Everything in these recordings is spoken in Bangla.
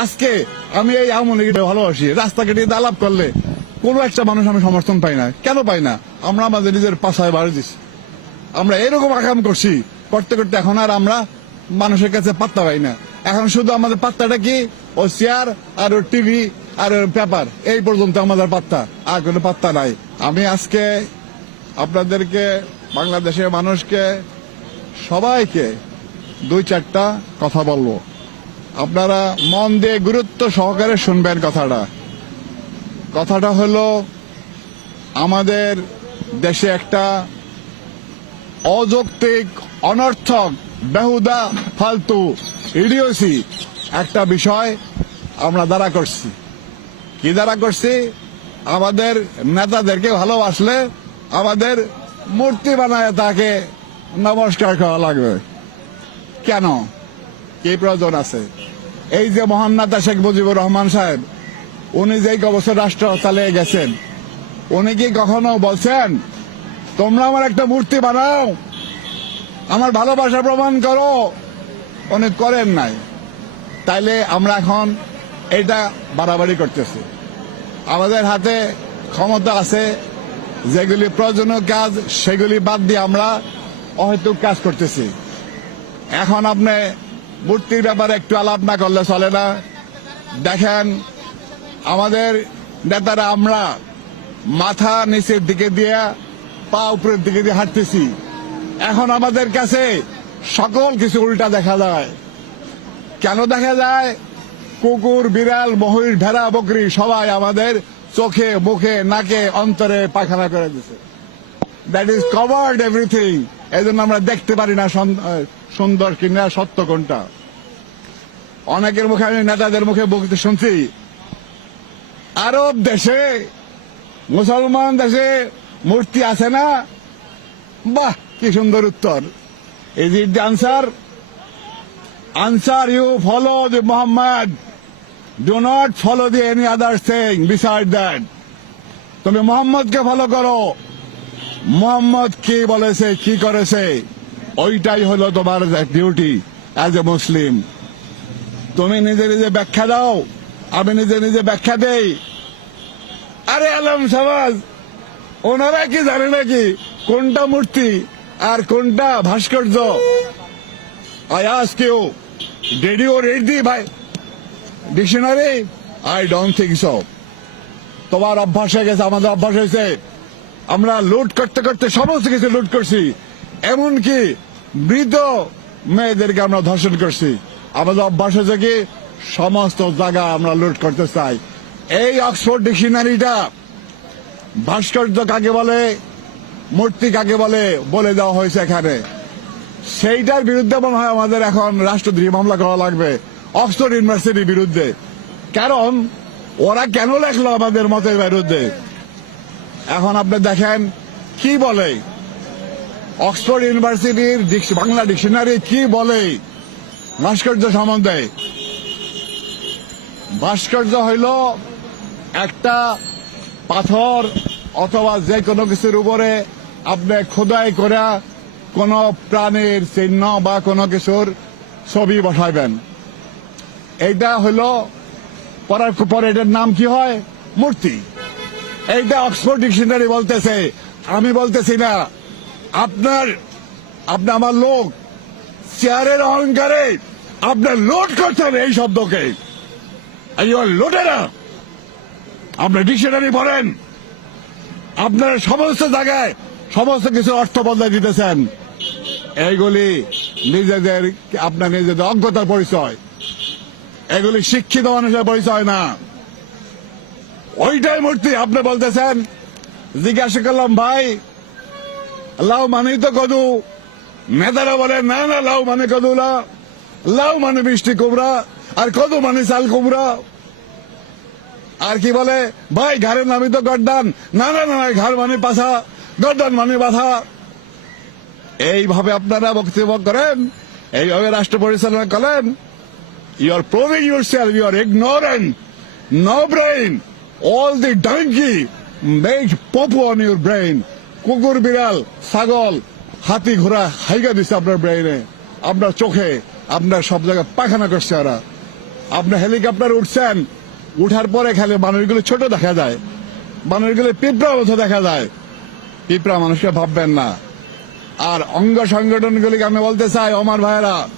আজকে আমি এই আওয়ামী ভালোবাসি, রাস্তাঘাটে দিয়ে আলাপ করলে কোনো একটা মানুষ আমি সমর্থন পাই না। কেন পাই না? আমরা আমাদের নিজের পাশায় বাড়ি দিছি। আমরা এরকম আকাম করছি, করতে করতে এখন আর আমরা মানুষের কাছে পাত্তা পাই না। এখন শুধু আমাদের পাত্তাটা কি? ও চেয়ার আর টিভি আর পেপার এই পর্যন্ত আমাদের পাত্তা, আর কোনো পাত্তা নাই। আমি আজকে আপনাদেরকে, বাংলাদেশের মানুষকে, সবাইকে দুই চারটা কথা বলব। আপনারা মন দিয়ে গুরুত্ব সহকারে শুনবেন কথাটা। কথাটা হলো, আমাদের দেশে একটা অযৌক্তিক, অনর্থক, বেহুদা, ফালতু ইডিওসি একটা বিষয় আমরা দ্বারা করছি। কি দ্বারা করছি? আমাদের নেতাদেরকে ভালোবাসলে আমাদের মূর্তি বানায় তাকে নমস্কার করা লাগবে। কেন? কি প্রয়োজন আছে। এই যে মহান নেতা শেখ মুজিবুর রহমান সাহেব, উনি যেই অবস্থা রাষ্ট্র চালিয়ে গেছেন, উনি কি কখনো বলছেন, তোমরা আমার একটা মূর্তি বানাও, আমার ভালোবাসা প্রমাণ করো উনি করেন নাই। তাইলে আমরা এখন এটা বাড়াবাড়ি করতেছি। আমাদের হাতে ক্ষমতা আছে, যেগুলি প্রয়োজনীয় কাজ, সেগুলি বাদ দিয়ে আমরা অহেতুক কাজ করতেছি। এখন আপনি মূর্তির ব্যাপারে একটু আলাপ না করলে চলে না। দেখেন, আমাদের নেতারা আমরা মাথা নিচের দিকে দিয়ে, পা উপরের দিকে দিয়ে হাঁটতেছি। এখন আমাদের কাছে সকল কিছু উল্টা দেখা যায়। কেন দেখা যায়? কুকুর, বিড়াল, মহিষ, ভেড়া, বকরি সবাই আমাদের চোখে, মুখে, নাকে, অন্তরে পায়খানা করে দিছে। দ্যাট ইজ কভার্ড এভরিথিং এই জন্য আমরা দেখতে পারি না সুন্দর কিনা, সত্য কোনটা। অনেকের মুখে আমি নেতাদের মুখে বলতে শুনছি, আরব দেশে, মুসলমান দেশে মূর্তি আছে না? বাহ, কি সুন্দর উত্তর। Is it the answer answer you follow the Muhammad do not follow the any others thing beside that তুমি মোহাম্মদকে ফলো করো। মোহাম্মদ কি বলেছে, কি করেছে? ওইটাই হলো তোমার ডিউটি অ্যাজ এ মুসলিম তুমি নিজে নিজে ব্যাখ্যা দাও, আমি নিজে নিজে ব্যাখ্যা দেই। আরে আলম সমাজ, ওনারা কি জানে নাকি কোনটা মূর্তি আর কোনটা ভাস্কর্য? I you did you read the ভাই dictionary I don't think so তোমার অভ্যাস হয়ে গেছে, আমাদের অভ্যাস হয়েছে। আমরা লুট করতে করতে সমস্ত কিছু লুট করছি। এমনকি মৃত মেয়েদেরকে আমরা ধর্ষণ করছি। আমাদের অভ্যাস হয়েছে কি, সমস্ত জায়গা আমরা লুট করতে চাই। এই অক্সফোর্ড ডিকশনারিটা ভাস্কর্য কাকে বলে, মূর্তি কাকে বলে বলে দেওয়া হয়েছে এখানে। সেইটার বিরুদ্ধে মনে হয় আমাদের এখন রাষ্ট্রদ্রোহী মামলা করা লাগবে, অক্সফোর্ড ইউনিভার্সিটির বিরুদ্ধে। কারণ ওরা কেন লেখলো আমাদের মতের বিরুদ্ধে? এখন আপনি দেখেন কি বলে? অক্সফোর্ড ইউনিভার্সিটির বাংলা ডিকশনারি কি বলে? ভাস্কর্য সম্বন্ধে। ভাস্কর্য হইল একটা পাথর অথবা যে কোনো কিছুর উপরে আপনি খোদাই করে কোন প্রাণীর চিহ্ন বা কোনো কিছুর ছবি বসাইবেন। এটা হইল পড়ার পরে এটার নাম কি হয়? মূর্তি। এইটা অক্সফোর্ড ডিকশনারি বলতেছে। আমি বলতেছি না, আপনার, আপনি আমার লোক। চেয়ারের অহংকারে আপনার লোড করছেন এই শব্দকে। লোটেরা আপনার ডিকশনারি পড়েন। আপনার সমস্ত জায়গায় সমস্ত কিছু অর্থ বদলে দিতেছেন। এইগুলি নিজেদের, আপনার নিজেদের অজ্ঞতার পরিচয়। এগুলি শিক্ষিত মানুষের পরিচয় না। ওইটাই মূর্তি আপনি বলতেছেন? জিজ্ঞাসা করলাম ভাই লাউ মানেই তো কদু। নেতারা বলে না না লাউ মানে কদু না। লাউ মানে মিষ্টি কুমড়া আর কদু মানে চাল কুমড়া। আর কি বলে ভাই ঘরের নামই তো গড্ডান না না না ঘর মানে পাশা গড্ডান মানে বাধা এইভাবে আপনারা বক্তব্য করেন এইভাবে রাষ্ট্র পরিচালনা করেন। You are proving yourself, you are ignorant, no brain. All the donkey make popo on your brain. কুকুর বিড়াল ছাগল হাতি ঘোড়া হাইগা দিচ্ছে আপনার ব্রেইনে আপনার চোখে আপনার সব জায়গায় পায়খানা করছে ওরা। আপনি হেলিকপ্টার উঠছেন, উঠার পরে খালি মানুষগুলো ছোট দেখা যায়। মানুষগুলো পিঁপড়া মতো দেখা যায়। পিঁপড়া মানুষকে ভাববেন না। আর অঙ্গ সংগঠনগুলিকে আমি বলতে চাই আমার ভাইয়েরা,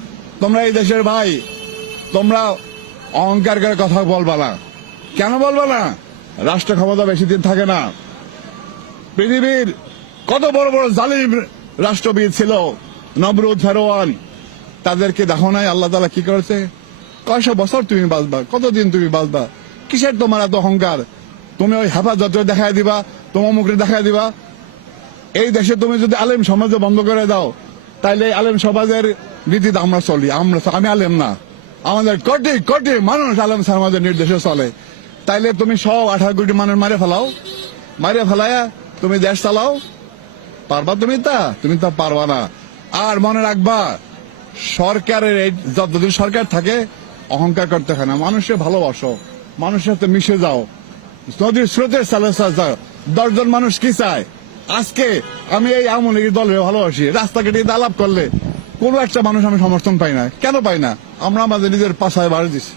তোমরা এই দেশের ভাই, তোমরা অহংকার করে কথা বলবা না। কেন বলবা না? রাষ্ট্র ক্ষমতা বেশি দিন থাকে না। পৃথিবীর কত বড় বড় জালিম রাষ্ট্রবিদ ছিল নবরুদ ফেরোয়ান, তাদেরকে দেখো নাই, আল্লাহ তালা কি করেছে? কয়শো বছর তুমি বাঁচবা, কতদিন তুমি বাঁচবা? কিসের তোমার এত অহংকার? তুমি ওই হেফাজত দেখায় দিবা, তোমার মুখে দেখায় দিবা? এই দেশে তুমি যদি আলেম সমাজে বন্ধ করে দাও, তাইলে আলেম সমাজের নীতিতে আমরা চলি। আমরা আমি আলেম না। আমাদের কোটি কোটি মানুষ আলেম সমাজের নির্দেশে চলে। তাইলে তুমি সব আঠারো কোটি মানুষ মারে ফেলাও। মারে ফেলায়া তুমি দেশ চালাও। পারবা তুমি তা? তুমি তা পারবা না। আর মনে রাখবা, সরকারের যতদিন সরকার থাকে, অহংকার করতে হয় না। মানুষকে ভালোবাসো। মানুষের সাথে মিশে যাও। নদীর স্রোতের যাও, দশজন মানুষ কি চায়? আজকে আমি এই লীগের দলের ভালোবাসি। রাস্তাঘাটে গিয়ে আলাপ করলে কোনো একটা মানুষ আমি সমর্থন পাই না। কেন পাই না? আমরা আমাদের নিজের পাশায় বাড়ি দিছি।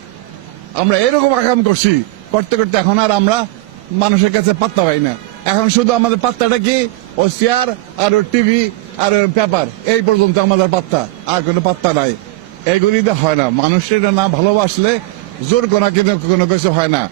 আমরা এরকম আকাম করছি। করতে করতে এখন আর আমরা মানুষের কাছে পাত্তা পাই না। এখন শুধু আমাদের পাত্তাটা কি? ও চেয়ার আর ও টিভি আর পেপার এই পর্যন্ত আমাদের পাত্তা। আর কোনো পাত্তা নাই। এইগুলিতে হয় না। মানুষের না ভালোবাসলে জোর কোনো কোনো কিছু হয় না।